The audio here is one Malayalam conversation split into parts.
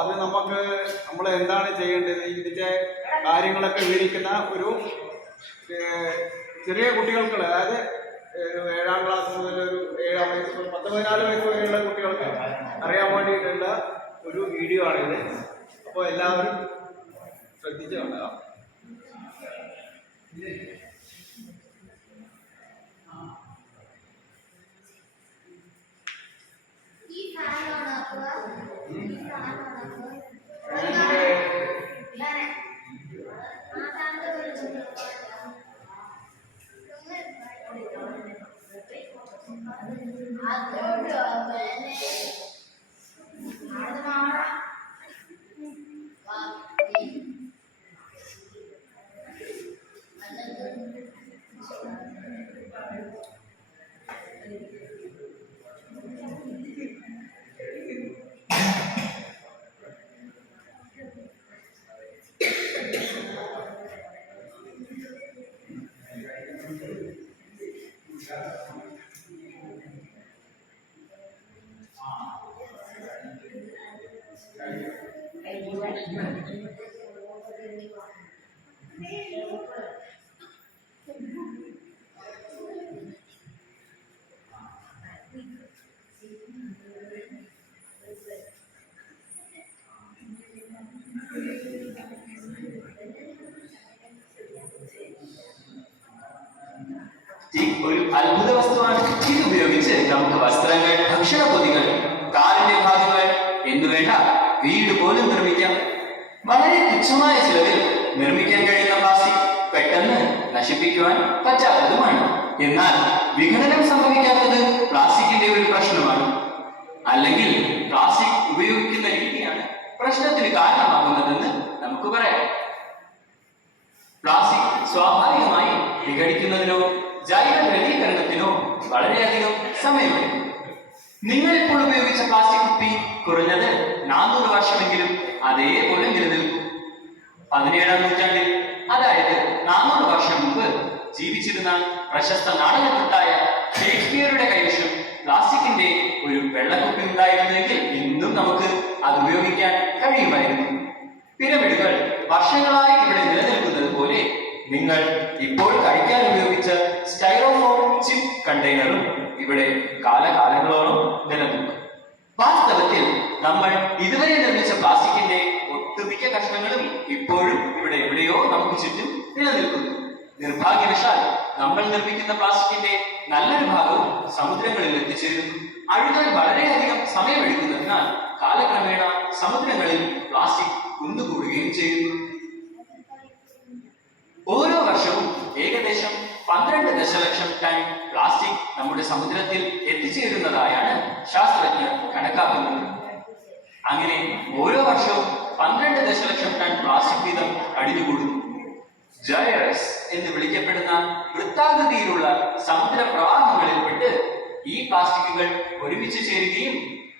അത് നമ്മൾ എന്താണ് ചെയ്യേണ്ടത്, ഇതിൻ്റെ കാര്യങ്ങളൊക്കെ വിവരിക്കുന്ന ഒരു ചെറിയ കുട്ടികൾക്ക്, അതായത് 7ാം ക്ലാസ് മുതൽ ഒരു 7 വയസ്സ് 10-14 വയസ്സ് വരെയുള്ള കുട്ടികൾക്ക് അറിയാൻ വേണ്ടിയിട്ടുള്ള ഒരു വീഡിയോ ആണിത്. അപ്പോൾ എല്ലാവരും ശ്രദ്ധിച്ച് കാണുക. ഒരു അത്ഭുത വസ്തുവാണ്. ഇത് ഉപയോഗിച്ച് നമുക്ക് വസ്ത്രങ്ങൾ, ഭക്ഷണപ്പൊതികൾ, കാലിന്റെ ഭാഗങ്ങൾ എന്നുവേണ്ട വീട് പോലും നിർമ്മിക്കാം. വളരെ തുച്ഛമായ ചിലവിൽ നിർമ്മിക്കാൻ കഴിയുന്ന പ്ലാസ്റ്റിക് പെട്ടെന്ന് നശിപ്പിക്കുവാൻ പറ്റാത്തതുമാണ്. എന്നാൽ വിഘടനം സംഭവിക്കാത്തത് പ്ലാസ്റ്റിക്കിന്റെ ഒരു പ്രശ്നമാണ്. അല്ലെങ്കിൽ പ്ലാസ്റ്റിക് ഉപയോഗിക്കുന്ന രീതിയാണ് പ്രശ്നത്തിന് കാരണമാകുന്നതെന്ന് നമുക്ക് പറയാം. പ്ലാസ്റ്റിക് സ്വാഭാവികമായി വിഘടിക്കുന്നതിനോ ജൈവ ദ്രവീകരണത്തിനോ വളരെയധികം സമയമെടുക്കും. നിങ്ങൾ ഇപ്പോൾ ഉപയോഗിച്ച പ്ലാസ്റ്റിക് കുപ്പി കുറഞ്ഞത് 400 വർഷമെങ്കിലും അതേപോലെ നിലനിൽക്കും. 17ാം നൂറ്റാണ്ടിൽ, അതായത് 400 വർഷം മുമ്പ് ജീവിച്ചിരുന്ന പ്രശസ്ത നാടകകൃത്തായ ഷേക്സ്പിയറുടെ കൈവശം പ്ലാസ്റ്റിക്കിന്റെ ഒരു വെള്ളക്കുപ്പി ഉണ്ടായിരുന്നെങ്കിൽ ഇന്നും നമുക്ക് അത് ഉപയോഗിക്കാൻ കഴിയുമായിരുന്നു. പിരമിഡുകൾ വർഷങ്ങളായി ഇവിടെ നിലനിൽക്കുന്നത് പോലെ നിങ്ങൾ ഇപ്പോൾ കഴിക്കാൻ ഉപയോഗിച്ച സ്റ്റൈറോഫോം ചിപ്പ് കണ്ടെയ്നറും ഇവിടെ കാലകാലങ്ങളോളം നിലനിൽക്കും. വാസ്തവത്തിൽ നമ്മൾ ഇതുവരെ നിർമ്മിച്ച പ്ലാസ്റ്റിക്കിന്റെ ഒട്ടുമിക്ക കഷ്ണങ്ങളും ഇപ്പോഴും ഇവിടെ എവിടെയോ നമുക്ക് ചുറ്റും നിലനിൽക്കുന്നു. നിർഭാഗ്യവശാൽ നമ്മൾ നിർമ്മിക്കുന്ന പ്ലാസ്റ്റിക്കിന്റെ നല്ലൊരു ഭാഗവും സമുദ്രങ്ങളിൽ എത്തിച്ചേരുന്നു. അഴുകാൻ വളരെയധികം സമയമെടുക്കുന്നതിനാൽ കാലക്രമേണ സമുദ്രങ്ങളിൽ പ്ലാസ്റ്റിക് കുന്നുകൂടുകയും ചെയ്യുന്നു. ഓരോ വർഷവും ഏകദേശം 12 ദശലക്ഷം ടൺ പ്ലാസ്റ്റിക് നമ്മുടെ സമുദ്രത്തിൽ എത്തിച്ചേരുന്നതായാണ് ശാസ്ത്രജ്ഞർ കണക്കാക്കുന്നത്. അങ്ങനെ ഓരോ വർഷവും 12 ദശലക്ഷം ടൺ പ്ലാസ്റ്റിക് വീതം അടിഞ്ഞുകൂടുന്നു. ജയറസ് എന്ന് വിളിക്കപ്പെടുന്ന വൃത്താകൃതിയിലുള്ള സമുദ്ര പ്രവാഹങ്ങളിൽപ്പെട്ട് ഈ പ്ലാസ്റ്റിക്കുകൾ ഒരുമിച്ച് ചേരുകയും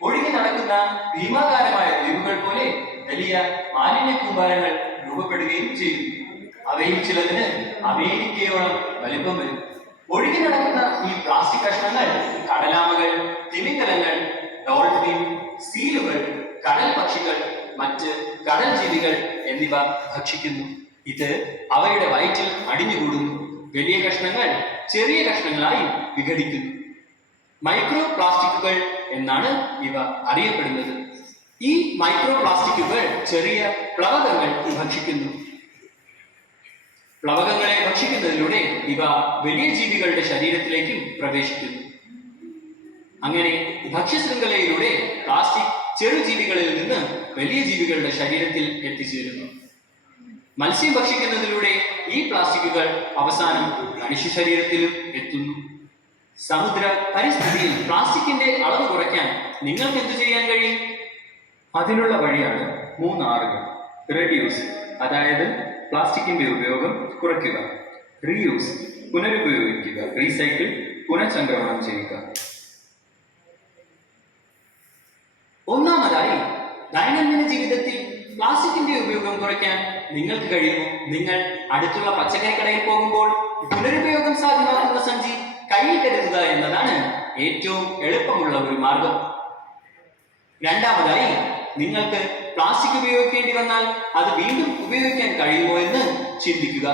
ഒഴുകി നടക്കുന്ന ഭീമാകാരമായ ദ്വീപുകൾ പോലെ വലിയ മാലിന്യ കൂമ്പാരങ്ങൾ രൂപപ്പെടുകയും ചെയ്യുന്നു. അവയിൽ ചിലതിന് അമേരിക്കയോളം വലിപ്പം വരും. ഒഴുകി നടക്കുന്ന ഈ പ്ലാസ്റ്റിക് കഷ്ണങ്ങൾ കടലാമകൾ, തിമിംഗലങ്ങൾ, ഡോൾഫിൻ, സീലുകൾ, കടൽ പക്ഷികൾ, മറ്റ് കടൽ ജീവികൾ എന്നിവ ഭക്ഷിക്കുന്നു. ഇത് അവയുടെ വയറ്റിൽ അടിഞ്ഞുകൂടുന്നു. വലിയ കഷ്ണങ്ങൾ ചെറിയ കഷ്ണങ്ങളായി വിഘടിക്കുന്നു. മൈക്രോ പ്ലാസ്റ്റിക്കുകൾ എന്നാണ് ഇവ അറിയപ്പെടുന്നത്. ഈ മൈക്രോ പ്ലാസ്റ്റിക്കുകൾ ചെറിയ പ്ലവകങ്ങൾ ഭക്ഷിക്കുന്നു. പ്ലവകങ്ങളെ ഭക്ഷിക്കുന്നതിലൂടെ ഇവ വലിയ ജീവികളുടെ ശരീരത്തിലേക്കും പ്രവേശിക്കുന്നു. അങ്ങനെ ഭക്ഷ്യശൃംഖലയിലൂടെ പ്ലാസ്റ്റിക് ചെറുജീവികളിൽ നിന്ന് വലിയ ജീവികളുടെ ശരീരത്തിൽ എത്തിച്ചേരുന്നു. മത്സ്യം ഭക്ഷിക്കുന്നതിലൂടെ ഈ പ്ലാസ്റ്റിക്കുകൾ അവസാനം മനുഷ്യ ശരീരത്തിലും എത്തുന്നു. സമുദ്ര പരിസ്ഥിതിയിൽ പ്ലാസ്റ്റിക്കിന്റെ അളവ് കുറയ്ക്കാൻ നിങ്ങൾക്ക് എന്തു ചെയ്യാൻ കഴിയും? അതിനുള്ള വഴിയാണ് 3 Rകൾ. റെഡ്യൂസ്, അതായത് പ്ലാസ്റ്റിക്കിന്റെ ഉപയോഗം കുറയ്ക്കുക. റീയൂസ്, പുനരുപയോഗിക്കുക. റീസൈക്കിൾ, പുനഃചംക്രമണം ചെയ്യുക. ഒന്നാമതായി, ദൈനംദിന ജീവിതത്തിൽ പ്ലാസ്റ്റിക്കിന്റെ ഉപയോഗം കുറയ്ക്കാൻ നിങ്ങൾക്ക് കഴിയുമോ? നിങ്ങൾ അടുത്തുള്ള പച്ചക്കറി കടയിൽ പോകുമ്പോൾ പുനരുപയോഗം സാധ്യമാക്കുന്ന സഞ്ചി കയ്യിൽ കരുതുക എന്നതാണ് ഏറ്റവും എളുപ്പമുള്ള ഒരു മാർഗം. രണ്ടാമതായി, നിങ്ങൾക്ക് പ്ലാസ്റ്റിക് ഉപയോഗിക്കേണ്ടി വന്നാൽ അത് വീണ്ടും ഉപയോഗിക്കാൻ കഴിയുമോ എന്ന് ചിന്തിക്കുക.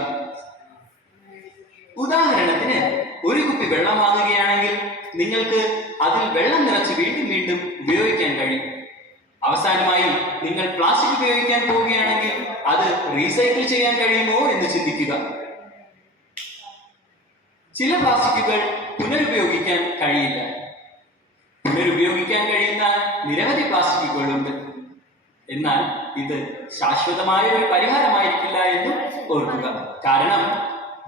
ഉദാഹരണത്തിന്, ഒരു കുപ്പി വെള്ളം വാങ്ങുകയാണെങ്കിൽ നിങ്ങൾക്ക് അതിൽ വെള്ളം നിറച്ച് വീണ്ടും വീണ്ടും ഉപയോഗിക്കാൻ കഴിയും. അവസാനമായി നിങ്ങൾ പ്ലാസ്റ്റിക് ഉപയോഗിക്കാൻ പോവുകയാണെങ്കിൽ അത് റീസൈക്കിൾ ചെയ്യാൻ കഴിയുമോ എന്ന് ചിന്തിക്കുക. ചില പ്ലാസ്റ്റിക്കുകൾ പുനരുപയോഗിക്കാൻ കഴിയില്ല. പുനരുപയോഗിക്കാൻ കഴിയുന്ന നിരവധി പ്ലാസ്റ്റിക്കുകളുണ്ട്. എന്നാൽ ഇത് ശാശ്വതമായ ഒരു പരിഹാരമായിരിക്കില്ല എന്നും ഓർക്കുക. കാരണം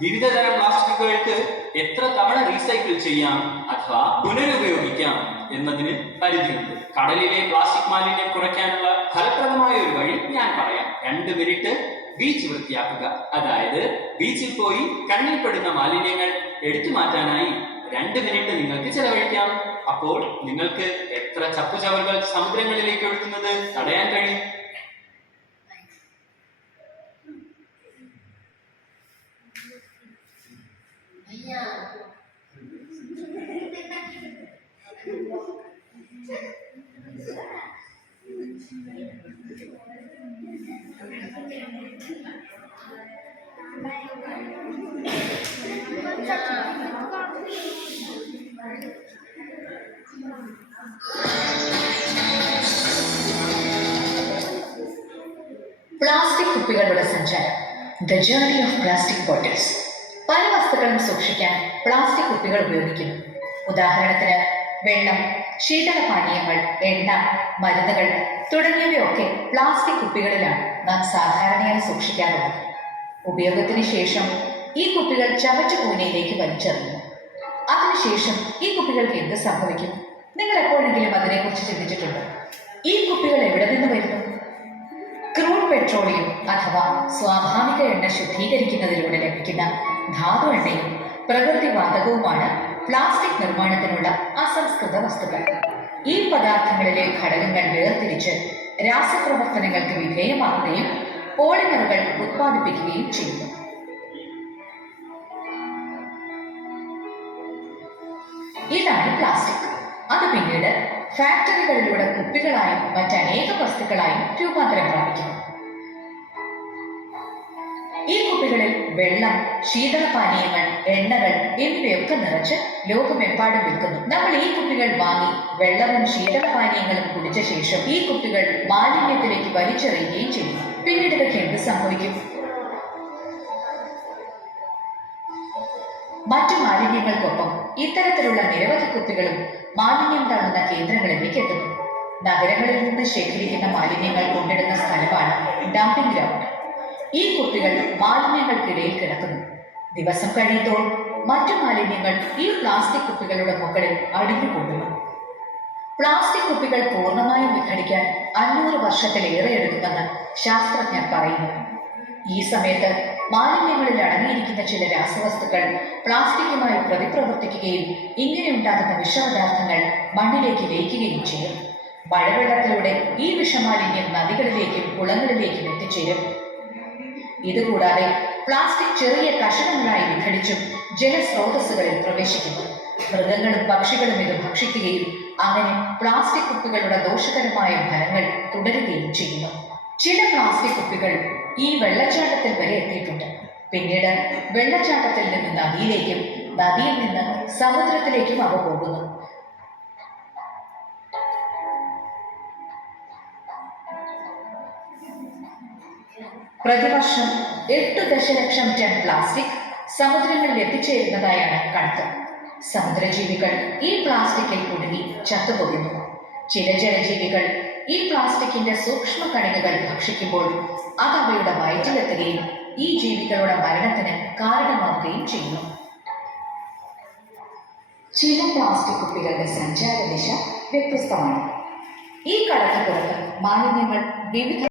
വിവിധ തരം പ്ലാസ്റ്റിക്കുകൾക്ക് എത്ര തവണ റീസൈക്കിൾ ചെയ്യാം അഥവാ പുനരുപയോഗിക്കാം എന്നതിന് പരിധിയുണ്ട്. കടലിലെ പ്ലാസ്റ്റിക് മാലിന്യം കുറയ്ക്കാനുള്ള ഫലപ്രദമായ ഒരു വഴി ഞാൻ പറയാം. 2 മിനിറ്റ് ബീച്ച് വൃത്തിയാക്കുക. അതായത് ബീച്ചിൽ പോയി കണ്ണിൽപ്പെടുന്ന മാലിന്യങ്ങൾ എടുത്തു മാറ്റാനായി 2 മിനിറ്റ് നിങ്ങൾക്ക് ചെലവഴിക്കാം. അപ്പോൾ നിങ്ങൾക്ക് എത്ര ചപ്പുചവറുകൾ സമുദ്രങ്ങളിലേക്ക് ഒഴുകുന്നത് തടയാൻ കഴിയും. പ്ലാസ്റ്റിക് കുപ്പികളുടെ സഞ്ചാരം. The journey of plastic bottles. പല വസ്തുക്കളും സൂക്ഷിക്കാൻ പ്ലാസ്റ്റിക് കുപ്പികൾ ഉപയോഗിക്കുന്നു. ഉദാഹരണത്തിന് വെള്ളം, ശീതളപാനീയങ്ങൾ, എണ്ണ, മരുന്നുകൾ തുടങ്ങിയവയൊക്കെ പ്ലാസ്റ്റിക് കുപ്പികളിലാണ് നാം സാധാരണയായി സൂക്ഷിക്കാറുള്ളത്. ഉപയോഗത്തിന് ശേഷം ഈ കുപ്പികൾ ചവച്ച കൂനയിലേക്ക് വലിച്ചെറിയുന്നു. അതിനുശേഷം ഈ കുപ്പികൾക്ക് എന്ത് സംഭവിക്കും? നിങ്ങൾ എപ്പോഴെങ്കിലും അതിനെക്കുറിച്ച് ചിന്തിച്ചിട്ടുണ്ടോ? ഈ കുപ്പികൾ എവിടെ നിന്ന് വരുന്നു? ക്രൂഡ് പെട്രോളിയം അഥവാ സ്വാഭാവിക എണ്ണ ശുദ്ധീകരിക്കുന്നതിലൂടെ ലഭിക്കുന്ന ധാതു എണ്ണയും പ്രകൃതിവാതകവുമാണ് പ്ലാസ്റ്റിക് നിർമ്മാണത്തിനുള്ള അസംസ്കൃത വസ്തുക്കൾ. ഈ പദാർത്ഥങ്ങളിലെ ഘടകങ്ങൾ വേർതിരിച്ച് രാസപ്രവർത്തനങ്ങൾക്ക് വിധേയമാക്കുകയും പോളിമറുകൾ ഉത്പാദിപ്പിക്കുകയും ചെയ്യുന്നു. ഇതാണ് പ്ലാസ്റ്റിക്. അത് പിന്നീട് ഫാക്ടറികളിലൂടെ കുപ്പികളായും മറ്റനേക വസ്തുക്കളായും രൂപാന്തരം പ്രാപിക്കുന്നു. ഈ കുപ്പികളിൽ വെള്ളം, ശീതളപാനീയങ്ങൾ, എണ്ണകൾ എന്നിവയൊക്കെ നിറച്ച് ലോകമെമ്പാടും വിൽക്കുന്നു. നമ്മൾ ഈ കുപ്പികൾ വാങ്ങി വെള്ളവും ശീതളപാനീയങ്ങളും കുടിച്ച ശേഷം ഈ കുപ്പികൾ മാലിന്യത്തിലേക്ക് വലിച്ചെറിയുകയും ചെയ്യുന്നു. പിന്നീട് ഇതൊക്കെ എന്ത് സംഭവിക്കും? മറ്റു മാലിന്യങ്ങൾക്കൊപ്പം ഇത്തരത്തിലുള്ള നിരവധി കുപ്പികളും മാലിന്യം തള്ളുന്ന കേന്ദ്രങ്ങളിലേക്ക് എത്തുന്നു. നഗരങ്ങളിൽ നിന്ന് ശേഖരിക്കുന്ന മാലിന്യങ്ങൾ കൊണ്ടിടുന്ന സ്ഥലമാണ് ഡംപിംഗ് ഗ്രൗണ്ട്. ഈ കുപ്പികൾ മാലിന്യങ്ങൾക്കിടയിൽ കിടക്കുന്നു. ദിവസം കഴിയുമ്പോൾ മറ്റു മാലിന്യങ്ങൾ ഈ പ്ലാസ്റ്റിക് കുപ്പികളുടെ മുകളിൽ അടിഞ്ഞുകൂടുന്നു. പ്ലാസ്റ്റിക് കുപ്പികൾ പൂർണ്ണമായും വിഘടിക്കാൻ 500 വർഷത്തിലേറെ എടുക്കുമെന്ന് ശാസ്ത്രജ്ഞർ പറയുന്നു. ഈ സമയത്ത് മാലിന്യങ്ങളിൽ അടങ്ങിയിരിക്കുന്ന ചില രാസവസ്തുക്കൾ പ്ലാസ്റ്റിക്കുമായി പ്രതിപ്രവർത്തിക്കുകയും ഇങ്ങനെ ഉണ്ടാകുന്ന വിഷപദാർത്ഥങ്ങൾ മണ്ണിലേക്ക് ലയിക്കുകയും ചെയ്യും. മഴവെള്ളത്തിലൂടെ ഈ വിഷമാലിന്യം നദികളിലേക്കും കുളങ്ങളിലേക്കും എത്തിച്ചേരും. ഇതുകൂടാതെ പ്ലാസ്റ്റിക് ചെറിയ കഷണങ്ങളായി വിഘടിച്ചും ജലസ്രോതസ്സുകളിൽ പ്രവേശിക്കുന്നു. മൃഗങ്ങളും പക്ഷികളും ഇത് ഭക്ഷിക്കുകയും അങ്ങനെ പ്ലാസ്റ്റിക് കുപ്പികളുടെ ദോഷകരമായ ഫലങ്ങൾ തുടരുകയും ചെയ്യുന്നു. ചില പ്ലാസ്റ്റിക് കുപ്പികൾ ഈ വെള്ളച്ചാട്ടത്തിൽ വരെ എത്തിയിട്ടുണ്ട്. പിന്നീട് വെള്ളച്ചാട്ടത്തിൽ നിന്ന് നദിയിലേക്കും നദിയിൽ നിന്ന് സമുദ്രത്തിലേക്കും അവ പോകുന്നു. പ്രതിവർഷം 8 ദശലക്ഷം ടൺ പ്ലാസ്റ്റിക് സമുദ്രങ്ങളിൽ എത്തിച്ചേരുന്നതായാണ് കണക്ക്. സമുദ്രജീവികൾ ഈ പ്ലാസ്റ്റിക്കിൽ കുടുങ്ങി ചത്തുപോകുന്നു. ചില ജലജീവികൾ ഈ പ്ലാസ്റ്റിക്കിന്റെ സൂക്ഷ്മ കണികകൾ ഭക്ഷിക്കുമ്പോൾ അത് അവയുടെ വയറ്റിലെത്തുകയും ഈ ജീവികളുടെ മരണത്തിന് കാരണമാവുകയും ചെയ്യുന്നു. ചില പ്ലാസ്റ്റിക് കുപ്പികളുടെ സഞ്ചാര ദിശ വ്യത്യസ്തമാണ്. ഈ കടൽപ്പുറത്ത് മാലിന്യങ്ങൾ വിവിധ